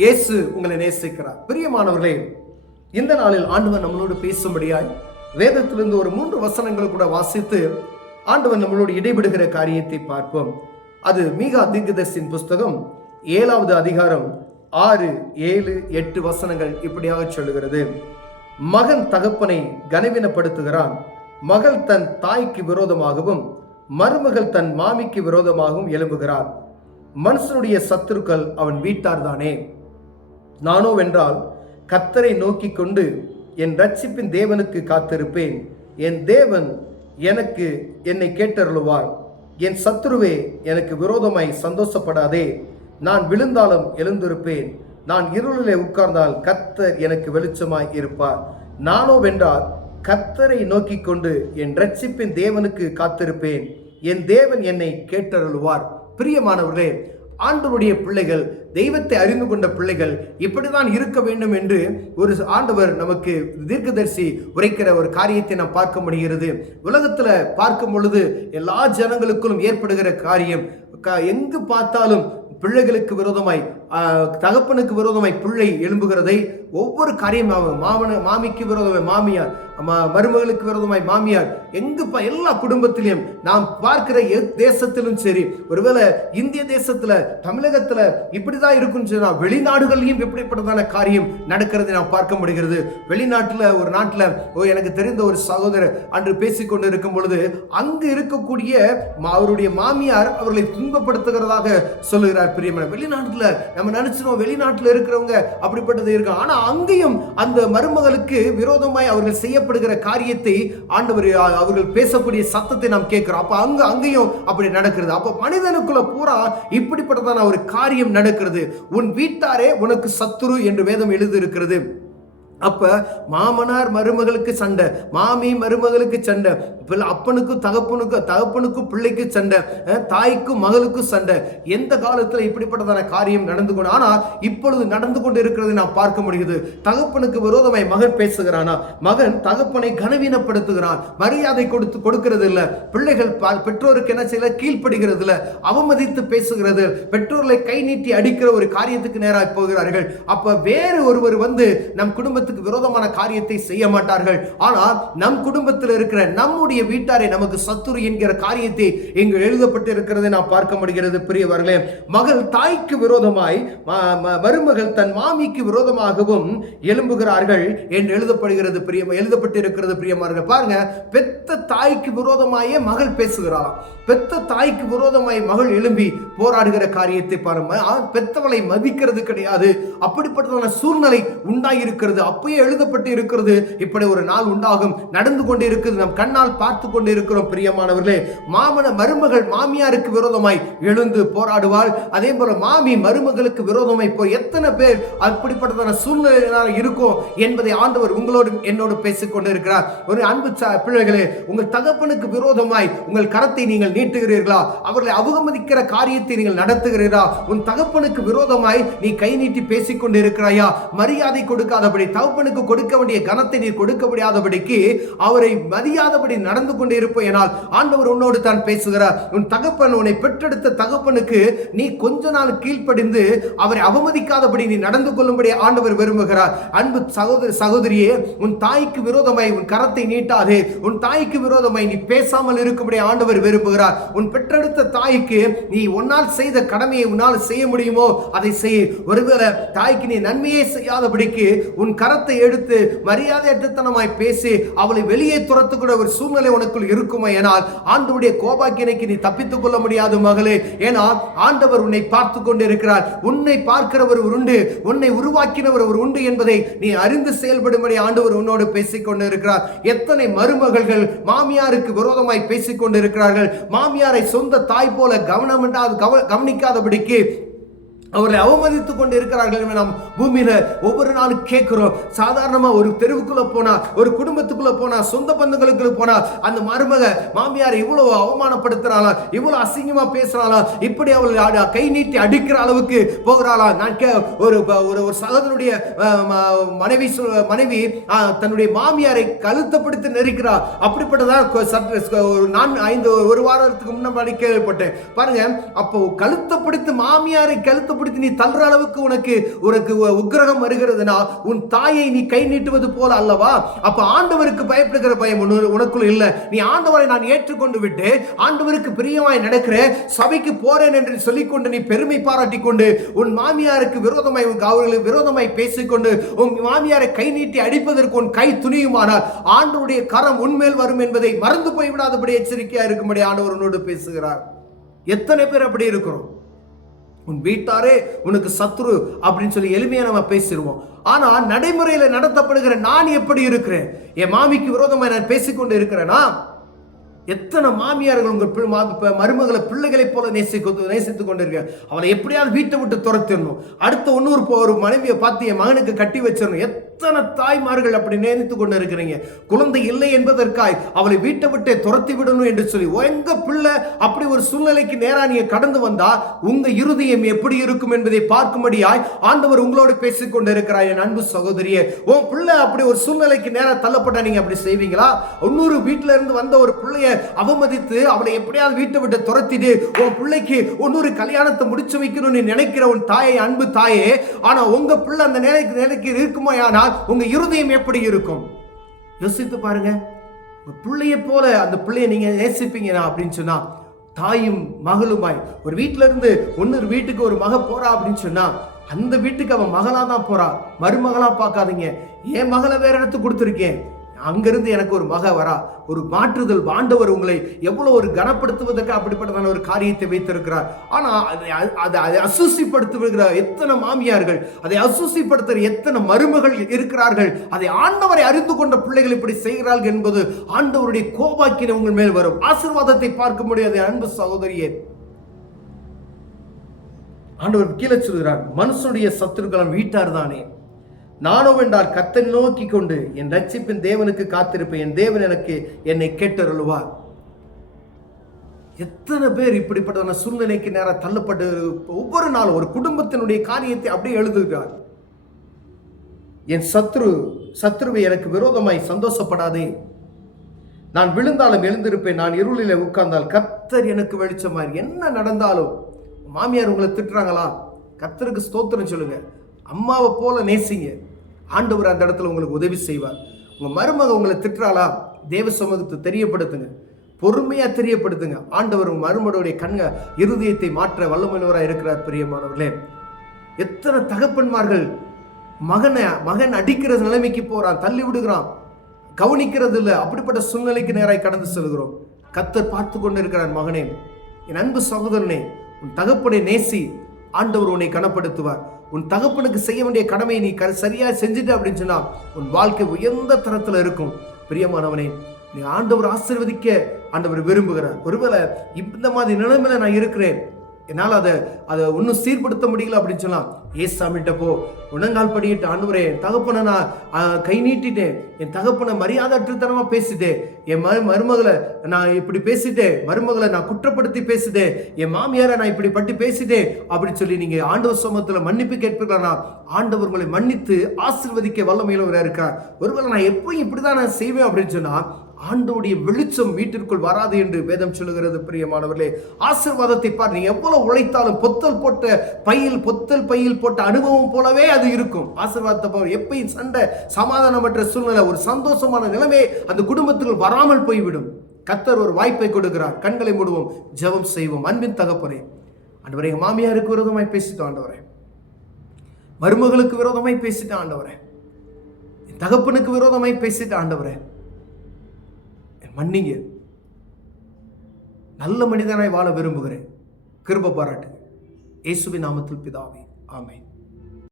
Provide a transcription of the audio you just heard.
இயேசு உங்களை நேசிக்கிறார். பிரியமானவர்களே, இந்த நாளில் ஆண்டவர் நம்மளோடு பேசும்படியாய் வேதத்திலிருந்து ஒரு 3 வசனங்கள் கூட வாசித்து ஆண்டவர் நம்மளோடு இடைபடுகிற காரியத்தை பார்ப்போம். அது மீகா தீர்க்கதரிசியின் புஸ்தகம் 7வது அதிகாரம் 6, 7, 8 வசனங்கள் இப்படியாக சொல்லுகிறது. மகன் தகப்பனை கனவீனப்படுத்துகிறான், மகள் தன் தாய்க்கு விரோதமாகவும் மருமகள் தன் மாமிக்கு விரோதமாகவும் எழும்புகிறார். மனுஷனுடைய சத்துருக்கள் அவன் வீட்டார்தானே. நானோ வென்றால் கர்த்தரை நோக்கி கொண்டு என் ரட்சிப்பின் தேவனுக்கு காத்திருப்பேன். என் தேவன் என்னை கேட்டருளுவார். என் சத்துருவே எனக்கு விரோதமாய் சந்தோஷப்படாதே. நான் விழுந்தாலும் எழுந்திருப்பேன், நான் இருளிலே உட்கார்ந்தால் கர்த்தர் எனக்கு வெளிச்சமாய் இருப்பார். நானோ வென்றால் கர்த்தரை நோக்கி கொண்டு என் ரட்சிப்பின் தேவனுக்கு காத்திருப்பேன். என் தேவன் என்னை கேட்டருளுவார். பிரியமானவர்களே, ஆண்டவருடைய பிள்ளைகள், தெய்வத்தை அறிந்து கொண்ட பிள்ளைகள் இப்படிதான் இருக்க வேண்டும் என்று ஒரு ஆண்டவர் நமக்கு தீர்க்கதரிசி உரைக்கிற ஒரு காரியத்தை நாம் பார்க்க முடிகிறது. உலகத்துல பார்க்கும் பொழுது எல்லா ஜனங்களுக்கும் ஏற்படுகிற காரியம், எங்கு பார்த்தாலும் பிள்ளைகளுக்கு விரோதமாய், தகப்பனுக்கு விரோதமாய் பிள்ளை எழும்புகிறதை ஒவ்வொரு காரியமாகவும், மாமிக்கு விரோதமாய் மாமியார், மருமகளுக்கு விரோதமாய் மாமியார், எல்லா குடும்பத்திலையும் நாம் பார்க்கிற தேசத்திலும் சரி, ஒருவேளை இந்திய தேசத்துல, தமிழகத்துல இப்படிதான் இருக்குன்னு சொன்னா வெளிநாடுகளையும் எப்படிப்பட்டதான காரியம் நடக்கிறதை நாம் பார்க்க முடிகிறது. வெளிநாட்டுல ஒரு நாட்டுல எனக்கு தெரிந்த ஒரு சகோதரர் அன்று பேசிக்கொண்டு இருக்கும் பொழுது அங்கு இருக்கக்கூடிய அவருடைய மாமியார் அவர்களை துன்பப்படுத்துகிறதாக சொல்லுகிறார். பிரியமான, வெளிநாட்டுல நம்ம நினைச்சிரோம் வெளிநாட்டுல இருக்கிறவங்க அப்படிப்பட்டது இருக்கு, ஆனா அங்கேயும் அந்த மருமகளுக்கு விரோதமாய் அவர்கள் செய்யப்படுகிற காரியத்தை ஆண்டவர், அவர்கள் பேசக்கூடிய சத்தத்தை நாம் கேட்கிறோம். அப்ப அங்கேயும் அப்படி நடக்கிறது. அப்ப மனிதனுக்குள்ள பூரா இப்படிப்பட்டதான ஒரு காரியம் நடக்கிறது. உன் வீட்டாரே உனக்கு சத்துரு என்று வேதம் எழுதி இருக்கிறது. அப்ப மாமனார் மருமகளுக்கு சண்டை, மாமி மருமகளுக்கு சண்டை, அப்பனுக்கும் தகப்பனுக்கும் பிள்ளைக்கு சண்டை, தாய்க்கும் மகளுக்கும் சண்டை. எந்த காலத்துல இப்படிப்பட்டதான காரியம் நடந்து கொண்டு, ஆனா இப்பொழுது நடந்து கொண்டு இருக்கிறதை நாம் பார்க்க முடியுது. தகப்பனுக்கு விரோதமாய் மகன் பேசுகிறானா, மகன் தகப்பனை கனவீனப்படுத்துகிறான், மரியாதை கொடுக்கிறது இல்ல, பிள்ளைகள் பெற்றோருக்கு என்ன செய்யல, கீழ்ப்படுகிறது இல்ல, அவமதித்து பேசுகிறது, பெற்றோர்களை கை நீட்டி அடிக்கிற ஒரு காரியத்துக்கு நேராக போகிறார்கள். அப்ப வேறு ஒருவர் வந்து நம் குடும்பத்துக்கு விரோதமான காரியத்தை செய்ய மாட்டார்கள். ஆனால் நம் குடும்பத்தில் இருக்கிற நம்முடைய வீட்டாரை நமக்கு சத்துரு என்கிற காரியத்தை இங்கு எழுதப்பட்டு இருக்கிறதை நாம் பார்க்க முடிகிறது. பிரியவர்களே, மகள் தாய்க்கு விரோதமாய், மருமகள் தன் மாமிக்கு விரோதமாகவும் எழும்புகிறார்கள் என்று எழுதப்படுகிறது. எழுதப்பட்டு இருக்கிறது. பிரியமார்கள், பாருங்க, பெத்த தாய்க்கு விரோதமாயே மகள் பேசுகிறார், பெத்த தாய்க்கு விரோதமாய் மகள் எழும்பி போராடுகிற காரியத்தை பாருங்க. பெத்தவளை மதிக்கிறது கிடையாது, அப்படிப்பட்டதான சூழ்நிலை உண்டாயிருக்கிறது. அப்பயே எழுதப்பட்டு இருக்கிறது. இப்படி ஒரு நாள் உண்டாகும், நடந்து கொண்டு இருக்கிறது, நம் கண்ணால் பார்த்து கொண்டு இருக்கிறோம். பிரியமானவர்களே, மருமகள் மாமியாருக்கு விரோதமாய் எழுந்து போராடுவாள். அதே போல மாமி மருமகளுக்கு விரோதமாய் போய் எத்தனை பேர் அப்படிப்பட்டதான சூழ்நிலை இருக்கும் என்பதை ஆண்டவர் உங்களோடு என்னோடு பேசிக் கொண்டிருக்கிறார். ஒரு அன்பு பிள்ளைகளே, உங்கள் தகப்பனுக்கு விரோதமாய் உங்கள் கரத்தை நீங்கள் நீட்டுகிறீர்களா? அவர்களை அவமதிக்கிற காரியத்தை நீங்கள் நடத்துகிறீர்களா? உன் தகப்பனுக்கு விரோதமாய் நீ கை நீட்டி பேசிக் கொண்டு இருக்கிறாயா? மரியாதை கொடுக்காதபடி, தகப்பனுக்கு கொடுக்க வேண்டிய கனத்தை நீ கொடுக்க முடியாதபடிக்கு, அவரை மதியாதபடி நடந்து கொண்டு இருப்பேனால் ஆண்டவர் உன்னோடு தான் பேசுகிறார். உன் தகப்பன், உன்னை பெற்றெடுத்த தகப்பனுக்கு நீ கொஞ்ச நாள் கீழ்ப்படிந்து அவரை அவமதிக்காதபடி நீ நடந்து கொள்ளும்படி ஆண்டவர் விரும்புகிறார். அன்பு சகோதர சகோதரியே, உன் தாய்க்கு விரோதமாய் உன் கரத்தை நீட்டாதே. உன் தாய்க்கு விரோதமாய் நீ பேசாமல் இருக்கும்படி ஆண்டவர் விரும்புகிறார். உன் பெற்றெடுத்த தாய்க்கு நீ உன்னால் செய்த கடமையை உன்னால் செய்ய முடியுமோ அதை செய். ஒருவேளை தாய்க்கு நீ நன்மையே செய்யாதபடிக்கு உன் கரத்தை எடுத்து மரியாதையற்றத்தனமாய் பேசி அவளை வெளியே துரத்துக்கூட ஒரு சூழ்நிலை உனக்குள் இருக்குமா? ஏனால் ஆண்டவருடைய கோபாக்கினைக்கு நீ தப்பித்துக் கொள்ள முடியாது மகளே. ஏனால் ஆண்டவர் உன்னை பார்த்து கொண்டு இருக்கிறார். உன்னை பார்க்கிறவர் உண்டு, உன்னை உருவாக்கினவர் உண்டு என்பதை நீ அறிந்து செயல்படும்படி ஆண்டவர் உன்னோடு பேசிக் கொண்டு இருக்கிறார். எத்தனை மருமகள்கள் மாமியாருக்கு விரோதமாய் பேசிக் கொண்டு இருக்கிறார்கள். மாமியாரை சொந்த தாய் போல கவனிக்காதபடிக்கு அவர்களை அவமதித்துக் கொண்டு இருக்கிறார்கள். நாம் பூமியில ஒவ்வொரு நாளும் கேட்கிறோம். சாதாரணமா ஒரு தெருவுக்குள்ள போனா, ஒரு குடும்பத்துக்குள்ள போனா, சொந்த பந்தங்களுக்குள்ள போனா, அந்த மருமக மாமியார் இவ்வளவு அவமானப்படுத்துறாளா, இவ்வளவு அசிங்கமா பேசுறாளா, இப்படி அவள் கை நீட்டி அடிக்கிற அளவுக்கு போகிறாளா? நான் ஒரு சகோதரனுடைய மனைவி தன்னுடைய மாமியாரை கழுத்தப்படுத்தி நெருக்கிறார். அப்படிப்பட்டதான் ஒரு வாரத்துக்கு முன்னாடி கேள்விப்பட்டேன். பாருங்க, அப்போ கழுத்தப்படுத்தி மாமியாரை கழுத்து பிடித்து நீ தள்ளுற அளவுக்கு உனக்கு உனக்கு உக்கிரகம் வருகிறதுனா உன் தாயை நீ கை நீட்டுவது போல அல்லவா? அப்ப ஆண்டவருக்கு பயப்படுகிற பயம் உனக்குள்ள இல்ல. நீ ஆண்டவரை நான் ஏற்றுக்கொண்டு விட்டு ஆண்டவருக்கு பிரியமாய் நடக்கிற, சபைக்கு போறேன் என்று சொல்லிக்கொண்டு நீ பெருமை பாராட்டி கொண்டு உன் மாமியாருக்கு விரோதமாய் அவர்களுக்கு விரோதமாய் பேசிக்கொண்டு உன் மாமியாரை கை நீட்டி அடிப்பதற்கு உன் கை துணியுமானால் ஆண்டவருடைய கரம் உன்மேல் வரும் என்பதை மறந்து போய்விடாதபடி எச்சரிக்கையா இருக்கும்படி ஆண்டவர் உன்னோடு பேசுகிறார். எத்தனை பேர் அப்படி இருக்கிறோம்? உன் வீட்டாரே உனக்கு சத்துரு அப்படின்னு சொல்லி எளிமையா நம்ம பேசிடுவோம். ஆனா நடைமுறையில நடத்தப்படுகிற நான் எப்படி இருக்கிறேன்? என் மாமிக்கு விரோதமா நான் பேசிக்கொண்டு இருக்கிறேனா? எத்தனை மாமியார்கள் உங்கள் மருமகளை பிள்ளைகளை போல நேசித்துக் கொண்டிருக்க, அவளை எப்படியாவது வீட்டை விட்டு துரத்திடணும், அடுத்த ஒரு மனைவியை பார்த்து என் மகனுக்கு கட்டி வச்சிடணும். எத்தனை தாய்மார்கள் அப்படி நினைத்துக் கொண்டு இருக்கிறீங்க. குழந்தை இல்லை என்பதற்காய் அவளை வீட்டை விட்டு துரத்தி விடணும் என்று சொல்லி எங்க பிள்ளை அப்படி ஒரு சூழ்நிலைக்கு நேரா நீங்க கடந்து வந்தா உங்க இருதயம் எப்படி இருக்கும் என்பதை பார்க்கும்படியாய் ஆண்டவர் உங்களோடு பேசிக் கொண்டிருக்கிறார். என் அன்பு சகோதரியே, உன் பிள்ளை அப்படி ஒரு சூழ்நிலைக்கு நேரா தள்ளப்பட்டா நீங்க அப்படி செய்வீங்களா? இன்னொரு வீட்டுல இருந்து வந்த ஒரு பிள்ளைய அவமதித்து அவளை எப்படியாவது வீட்டை விட்டு துரத்திட்டு உன் பிள்ளைக்கு இன்னொரு கல்யாணத்தை முடிச்சு வைக்கணும்னு நினைக்கிற உன் தாயை, அன்பு தாயே, ஆனா உங்க பிள்ளை அந்த நிலைக்கு இருக்குமானால் உங்க இருதயம் எப்படி இருக்கும்? யோசித்து பாருங்க. பிள்ளைய போல அந்த பிள்ளைய நீங்க நேசிப்பீங்க அப்படின்னு சொன்னா, தாயும் மகளுமாய் ஒரு வீட்டுல இருந்து இன்னொரு வீட்டுக்கு ஒரு மக போறா அப்படின்னு சொன்னா அந்த வீட்டுக்கு அவன் மகளா தான் போறா, மருமகளா பார்க்காதீங்க. என் மகளை வேற இடத்துக்கு கொடுத்துருக்கேன், அங்கிருந்து எனக்கு ஒரு மக வரா. ஒரு மாற்றுதல். ஆண்டவர் உங்களை எவ்வளவு ஒரு கனப்படுத்துவதற்கு அப்படிப்பட்டதான ஒரு காரியத்தை வைத்திருக்கிறார். ஆனா அதை அசூசிப்படுத்துகிற எத்தனை மாமியார்கள், அதை அசூசிப்படுத்துகிற எத்தனை மருமகள் இருக்கிறார்கள். அதை ஆண்டவரை அறிந்து கொண்ட பிள்ளைகள் இப்படி செய்கிறார்கள் என்பது ஆண்டவருடைய கோபாக்கினை உங்கள் மேல் வரும். ஆசீர்வாதத்தை பார்க்க முடியாது. அன்பு சகோதரியே, ஆண்டவர் கீழே சொல்கிறார், மனுஷனுடைய சத்துருக்கள் வீட்டார் தானே, நானோ என்றால் கர்த்தரை நோக்கி கொண்டு என் ரட்சிப்பின் தேவனுக்கு காத்திருப்பேன், என் தேவன் எனக்கு என்னை கேட்டருளுவார். எத்தனை பேர் இப்படிப்பட்ட சூழ்நிலைக்கு நேரம் தள்ளப்பட்டு ஒவ்வொரு நாளும் ஒரு குடும்பத்தினுடைய காரியத்தை அப்படியே எழுதுகிறார். என் சத்ருவை எனக்கு விரோதமாய் சந்தோஷப்படாதே, நான் விழுந்தாலும் எழுந்திருப்பேன், நான் இருளில உட்கார்ந்தால் கர்த்தர் எனக்கு வெளிச்சமாய். என்ன நடந்தாலும் மாமியார் உங்களை திட்டுறாங்களா, கர்த்தருக்கு ஸ்தோத்திரம் சொல்லுங்க, அம்மாவை போல நேசிங்க, ஆண்டவர் அந்த இடத்துல உங்களுக்கு உதவி செய்வார். உங்க மருமக உங்களை திட்டுறாளா, தேவ சமூகத்தை தெரியப்படுத்துங்க, பொறுமையா தெரியப்படுத்துங்க. ஆண்டவர் உங்க மருமகளுடைய இருதயத்தை மாற்ற வல்லமையுள்ளவராக இருக்கிறார். பிரியமானவர்களே, எத்தனை தகப்பன்மார்கள் மகன் அடிக்கிற நிலைமைக்கு போறான், தள்ளி விடுகிறான், கவனிக்கிறது இல்லை. அப்படிப்பட்ட சூழ்நிலைக்கு நேராய் கடந்து செல்கிறோம். கர்த்தர் பார்த்து கொண்டு இருக்கிறார். மகனே, என் அன்பு சகோதரனே, உன் தகப்பனை நேசி, ஆண்டவர் உன்னை கனப்படுத்துவார். உன் தகப்பனுக்கு செய்ய வேண்டிய கடமையை நீ சரியா செஞ்சுட்டு அப்படின்னு சொன்னா உன் வாழ்க்கை உயர்ந்த தரத்துல இருக்கும். பிரியமானவனே, நீ ஆண்டவர் ஆசீர்வதிக்க ஆண்டவர் விரும்புகிறார். ஒருவேளை இந்த மாதிரி நிலைமையில நான் இருக்கிறேன், என்னால் அதை ஒன்றும் சீர்படுத்த முடியல அப்படின்னு சொல்லலாம். ஏசாமிட்ட போ, உணங்கால் படிட்டு, ஆண்டவரே, என் தகப்பனை நான் கை நீட்டிட்டேன், என் தகப்பனை மரியாதை அற்றுத்தனமா பேசிட்டேன், என் மருமகளை நான் இப்படி பேசிட்டேன், மருமகளை நான் குற்றப்படுத்தி பேசிட்டேன், என் மாமியாரை நான் இப்படி பற்றி பேசிட்டேன் அப்படின்னு சொல்லி நீங்க ஆண்டவர் சமூகத்தில் மன்னிப்பு கேட்பீர்களா? ஆண்டவர் உங்களை மன்னித்து ஆசீர்வதிக்க வல்லமையுள்ளவராக இருக்கார். ஒருவேளை நான் எப்பவும் இப்படிதான் நான் செய்வேன் அப்படின்னு சொன்னா ஆண்டவருடைய வெளிச்சம் வீட்டிற்குள் வராது என்று வேதம் சொல்லுகிறது. பிரியமானவர்களே, ஆசீர்வாதத்தை பார். நீ எவ்வளவு உழைத்தாலும் பொத்தல் பையில் போட்ட அனுபவம் போலவே அது இருக்கும். ஆசீர்வாதத்தை பார். எப்பயும் சண்டை, சமாதானமற்ற சூழ்நிலை, ஒரு சந்தோஷமான நிலைமை அந்த குடும்பத்துக்குள் வராமல் போய்விடும். கர்த்தர் ஒரு வாய்ப்பை கொடுக்கிறார். கண்களை மூடுவோம், ஜெபம் செய்வோம். அன்பின் தகப்பனே, ஆண்டவரே, மாமியாருக்கு விரோதமாய் பேசிட்டோம் ஆண்டவரே, மருமகளுக்கு விரோதமாய் பேசிட்டேன் ஆண்டவரே, தகப்பனுக்கு விரோதமாய் பேசிட்டேன் ஆண்டவரே, மன்னிங்க. நல்ல மனிதனாய் வாழ விரும்புகிறேன். கிருபை பாராட்டு. இயேசுவின் நாமத்தில் பிதாவே, ஆமென்.